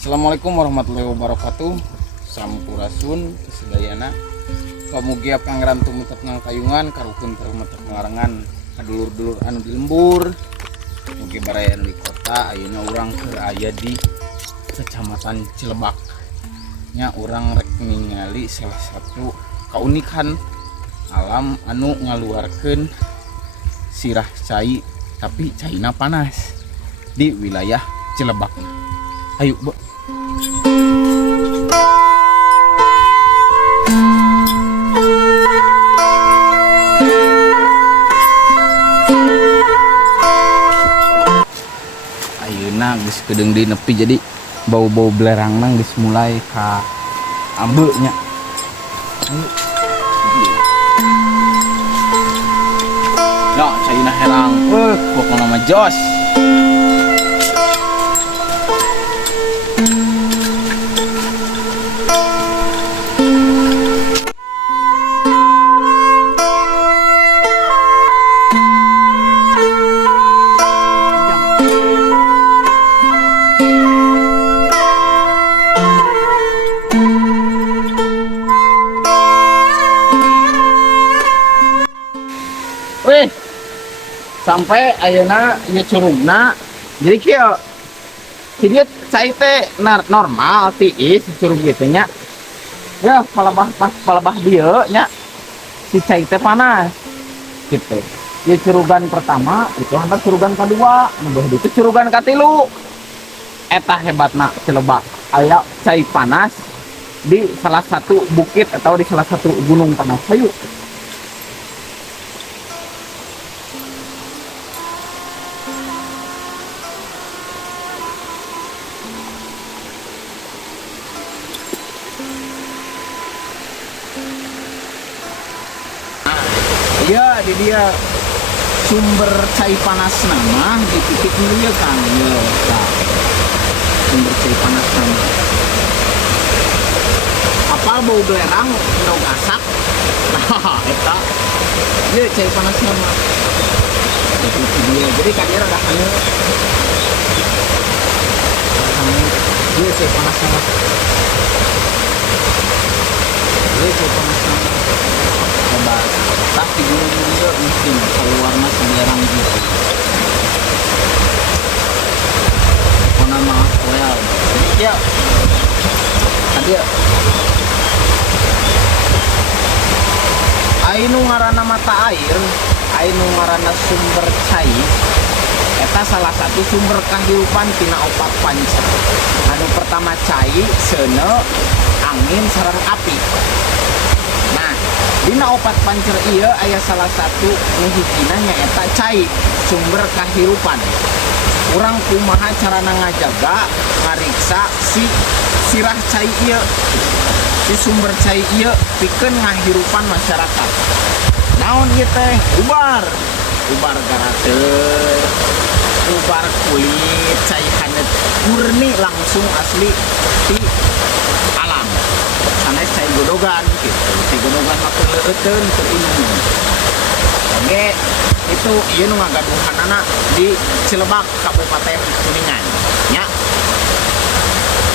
Assalamualaikum warahmatullahi wabarakatuh. Sampurasun sedayana pamugi pangeran tumutep nang kayungan karuhun tumutep ngarangan kadulur-dulur anu di lembur mugi barayan di kota. Ayeuna urang keur aya di Kecamatan Cilebak nya urang rek ningali salah satu kaunikan alam anu ngaluarkeun sirah cai tapi caina panas di wilayah Cilebak. Ayo, Bu. Ayeuna geus kedeung di nepi jadi bau-bau belerang nang geus mulai ka ambeuk nya. Ya, caina herang. Pokona mah jos. Wih, sampai ayeuna ieu curugna jadi kieu. Jadi cai teh normal tiis curug kitu nya. Ya, palebah dieu nya si cai teh panas. Gitu. Ieu curugan pertama, itu hantar curugan kedua, nu itu curugan katilu. Eta hebatna Cilebak. Aya cai panas di salah satu bukit atau di salah satu gunung panas. Ayo. Ya, di dia sumber cai panas nama di titik dulu ya kan. Ya, nah, sumber cai panas nama. Apa bau belerang, bau gasak? Nah, eta. Dia cai panas nama. Itu dia. Jadi kan dia rada hangat. Dia cai panas nama. Dia cai panas nama. Hebat. Tapi dulu juga mungkin keluarnya sembarang gitu. Karena mah royal. Jadi ya, tadi ainu ngaranna mata air, ainu ngaranna sumber cai. Eta salah satu sumber kehidupan tina opat panca. Anu pertama cai, seuneu, angin, sareng api. Nah, dina opat pancer ieu aya salah satu nu hijina nyaeta cai, sumber kahirupan. Urang kumaha carana ngajaga ngariksa si sirah cai ieu, si sumber cai ieu pikeun ngahirupan masyarakat. Naon ieu teh? Ubar garateur, ubar kulit, cai hanet murni langsung asli ti alam. Sanes cai Godogan gitu. Ti Godogan mah keuleuteun teu inung. Oke, itu ieu nu ngagaduhanana di Cilebak Kabupaten Kuningan nya.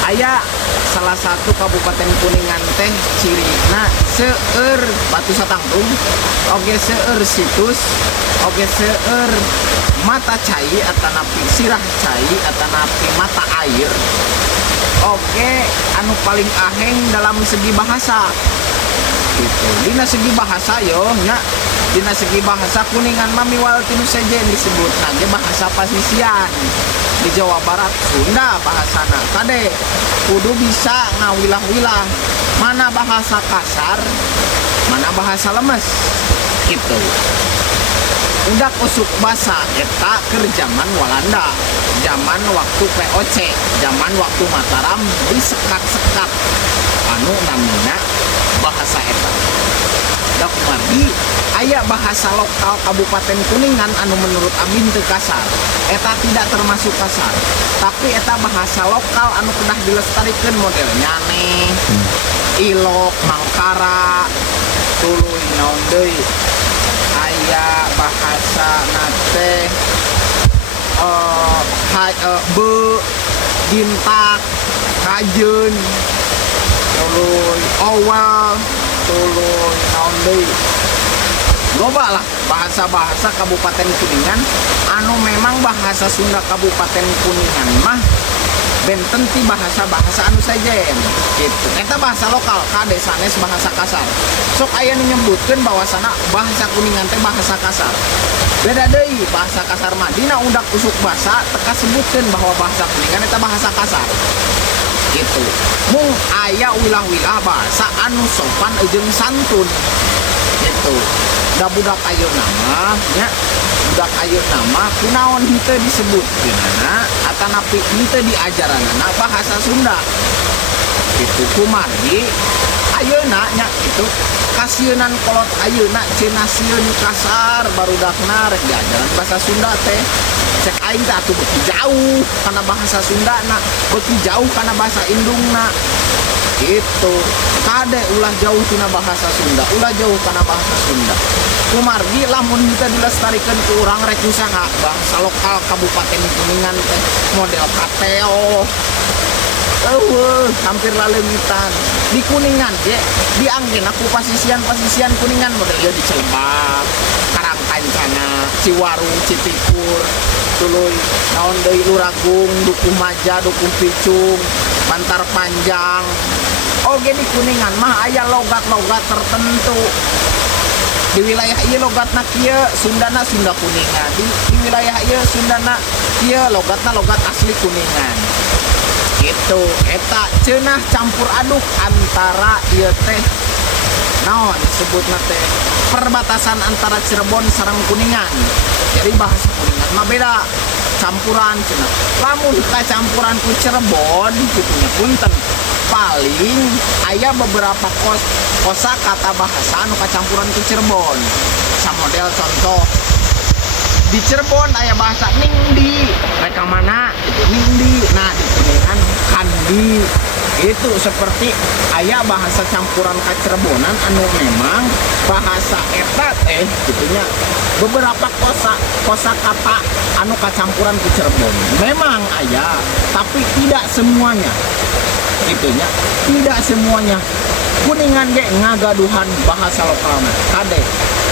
Aya salah satu Kabupaten Kuningan teh cirina seueur Batu Satangtung, oge seueur situs, oge seueur mata cai atanapi sirah cai atanapi mata air, oge anu paling aheng dalam segi bahasa gitu. Dina segi bahasa yo nya, dina segi bahasa Kuningan mah miwal tinu sejen disebut nage bahasa pasisian. Di Jawa Barat Sunda bahasana kade kudu bisa ngawilah-wilah mana bahasa kasar mana bahasa lemes gitu. Undak usuk basa eta keur zaman Walanda, zaman waktu VOC, zaman waktu Mataram disekat-sekat anu namina bahasa eta. Dak margi aya bahasa lokal Kabupaten Kuningan anu menurut abin teu kasar. Eta tidak termasuk kasar, tapi eta bahasa lokal anu kedah dilestarikeun modelnya nih. Ilok, Mangkara, tuluy naon deui. Aya bahasa nate be, gintak, kajeun, tuluy owal, tuluy naon deui. Loba lah bahasa-bahasa Kabupaten Kuningan anu memang bahasa Sunda Kabupaten Kuningan mah benten ti bahasa-bahasa anu sajen gitu. Eta bahasa lokal kade sanes bahasa kasar. Sok aya nu nyebutkeun bahwasana bahasa Kuningan teh bahasa kasar. Beda deui bahasa kasar mah dina undak usuk basa teka sebutkeun bahwa bahasa Kuningan eta bahasa kasar. Gitu. Mung aya wilah-wilah bahasa anu sopan jeung santun. Gitu. Da budak ayeuna mah nya budak ayeuna mah kunaon henteu disebutkeunana atanapi henteu diajaranana bahasa Sunda. Kitu kumargi ayeuna nya kitu kasieun kolot ayeuna cenah sieun kasar barudakna rek diajaran bahasa Sunda teh. Cek aing teh atuh beuki jauh kana bahasa Sundana, beuki jauh kana bahasa Indungna. Gitu. Kade ulah jauh tina bahasa Sunda, ulah jauh kana bahasa Sunda. Kumargi lamun kita dilestarikeun ku urang rek usaha bangsa lokal Kabupaten Kuningan teh model kateo. Hampir laleungitan di Kuningan ge dianggena ku pasisian-pasisian Kuningan model di Cilebak, Karangkancana, Ciwarung, Citikur, tuluy naon deui Luragung, Dukuh Maja, Dukuh Picung, Bantar Panjang. Oge di Kuningan mah aya logat-logat tertentu. Di wilayah ieu logatna kieu Sundana Sunda Kuningan. Di wilayah ieu Sundana kieu logatna logat asli Kuningan. Gitu. Eta ceunah campur aduk antara ieu teh naon disebutna teh perbatasan antara Cirebon sareng Kuningan. Jadi bahasa Kuningan mah beda. Campuran cenah. Lamun kacampuran ku Cirebon kitunya punten. Paling aya beberapa kosakata bahasa anu kacampuran ku Cirebon. Samodel contoh di Cirebon aya bahasa ningdi, mereka mana itu ningdi. Nah di Kuningan kandi. Itu seperti aya bahasa campuran kacirebonan anu memang bahasa eta gitunya beberapa kosakata anu kacampuran ku Cirebon memang aya, tapi tidak semuanya. Itunya tidak semuanya. Kuningan ge ngagaduhan bahasa lokalna kade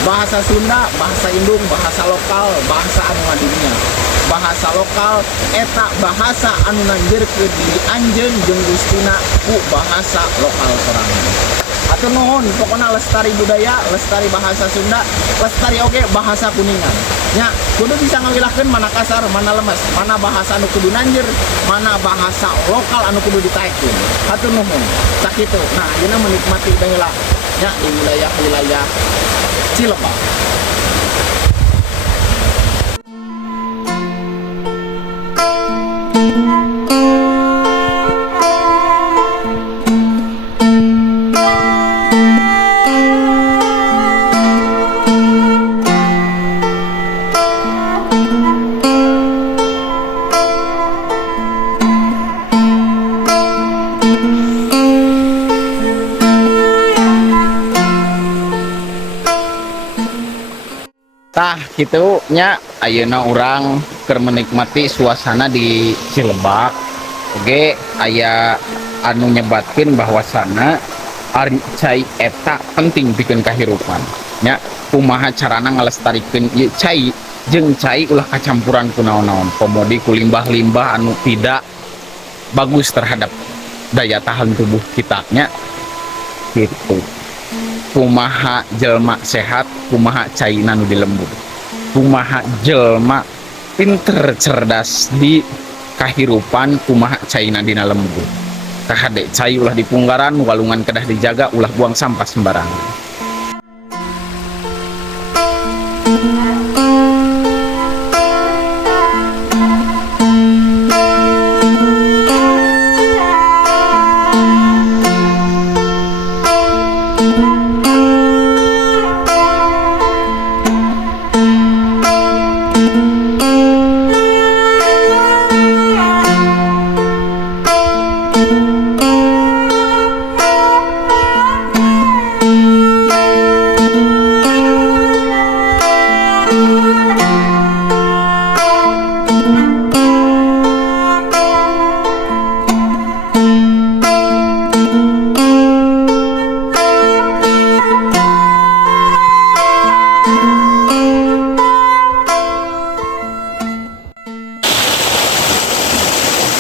bahasa Sunda, bahasa Indung, bahasa lokal, bahasa anu ngadunya. Bahasa lokal eta bahasa anu nanjeurkeun diri anjeun jeung gustina ku bahasa lokal sorangan. Atuh nuhun, pokona lestari budaya, lestari bahasa Sunda, lestari oge bahasa Kuningan. Nya kudu bisa ngawilahkeun mana kasar, mana lemes, mana bahasa anu kudu nanjeur, mana bahasa lokal anu kudu ditaekeun. Atuh nuhun. Sakitu. Nah, ayeuna menikmati baheula nya di wilayah-wilayah Cilebak. Tah gitu nya ayeuna orang keur menikmati suasana di Cilebak. Oke, aya anu nyebatkeun bahwasana ari cai eta penting pikeun kahirupan. Nya kumaha carana ngalestarikeun ieu cai jeung cai ulah kacampuran ku naon-naon, komodi ku limbah-limbah anu tidak bagus terhadap daya tahan tubuh kita nya gitu. Kumaha jelma sehat, kumaha caina nu dilembur, kumaha jelma pinter cerdas di kahirupan, kumaha caina dina lembur. Kahade cai ulah dipunggaran, walungan kedah dijaga, ulah buang sampah sembarangan.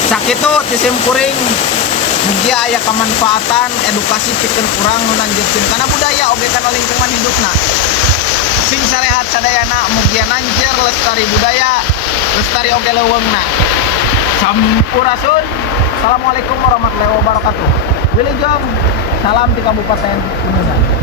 Sakitu disimpuring mugia aya kemanfaatan edukasi pikeun urang nu lanjutkeun kana budaya oge kana lingkungan hidupna. Sing sarehat sadayana mugia nanjeur lestari budaya, lestari oge leuweungna. Sampurasun. Assalamualaikum warahmatullahi wabarakatuh. Wilujeng salam di Kabupaten Kuningan.